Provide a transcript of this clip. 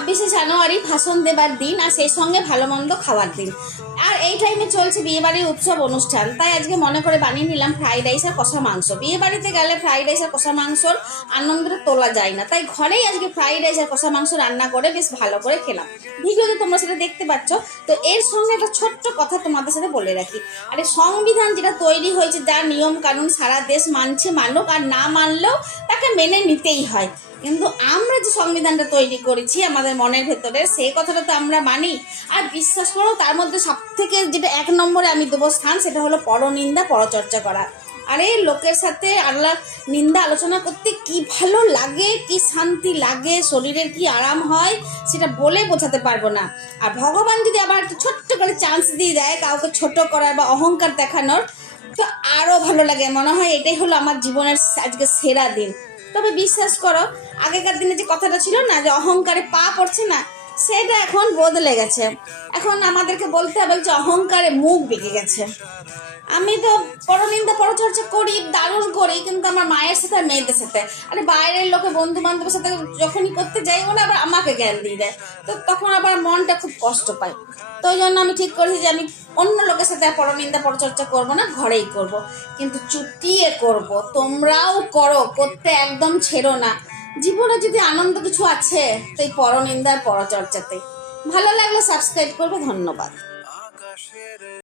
26শে জানুয়ারি ভাষণ দেবার দিন, আর সেই সঙ্গে ভালো মন্দ খাওয়ার দিন। আর এই টাইমে চলছে বিয়েবাড়ির উৎসব অনুষ্ঠান, তাই আজকে মনে করে বানিয়ে নিলাম ফ্রাইড রাইস আর কষা মাংস। বিয়ে বাড়িতে গেলে ফ্রাইড রাইস আর কষা মাংসর আনন্দটা তোলা যায় না, তাই ঘরেই আজকে ফ্রাইড রাইস আর কষা মাংস রান্না করে বেশ ভালো করে খেলাম। ভিডিওতে তোমরা সেটা দেখতে পাচ্ছ। তো এর সঙ্গে একটা ছোট্ট কথা তোমাদের সাথে বলে রাখি। আরে সংবিধান যেটা তৈরি হয়েছে, যার নিয়ম কানুন সারা দেশ মানছে, মানুক, আর না মানলেও তাকে মেনে নিতেই হয়। কিন্তু আমরা যে সংবিধানটা তৈরি করেছি আমাদের মনের ভেতরে, সেই কথাটা তো আমরা মানি। আর বিশ্বাস করো, তার মধ্যে সব থেকে যেটা 1 নম্বরে আমি দেবো স্থান, সেটা হলো পরনিন্দা পরচর্চা করা। আরে লোকের সাথে আল্লাহ নিন্দা আলোচনা করতে কি ভালো লাগে, কি শান্তি লাগে, শরীরের কি আরাম হয়, সেটা বলে বোঝাতে পারবো না। আর ভগবান যদি আবার একটু ছোট্ট করে চান্স দিয়ে দেয় কাউকে ছোট করার বা অহংকার দেখানোর, তো আরও ভালো লাগে। মনে হয় এটাই হলো আমার জীবনের আজকে সেরা দিন। তবে বিশ্বাস করো, আগেকার দিনে যে কথাটা ছিল না, যে অহংকারে পা পড়ছে না, সেটা এখন বদলে গেছে। এখন আমাদেরকে বলতে হবে যে অহংকারে মুখ বেঁকে গেছে। আমি তো পরনিন্দা পরচর্চা করি, দারুণ করি, কিন্তু আমার মায়ের সাথে আর মেয়েদের সাথে। আরে বাইরের লোকে বন্ধু বান্ধবের সাথে যখনই করতে যাই, ওরা আবার আমাকে জ্ঞান দিয়ে দেয়, তো তখন আবার মনটা খুব কষ্ট পায়। তো ওই জন্য আমি ঠিক করেছি যে আমি অন্য লোকের সাথে পরনিন্দা পরচর্চা করবো না, ঘরেই করব। কিন্তু চুটিয়ে করব। তোমরাও করো, করতে একদম ছেড়ো না। জীবনে যদি আনন্দ কিছু আছে, তো এই পরনিন্দার পরচর্চাতে। ভালো লাগলে সাবস্ক্রাইব করবে। ধন্যবাদ।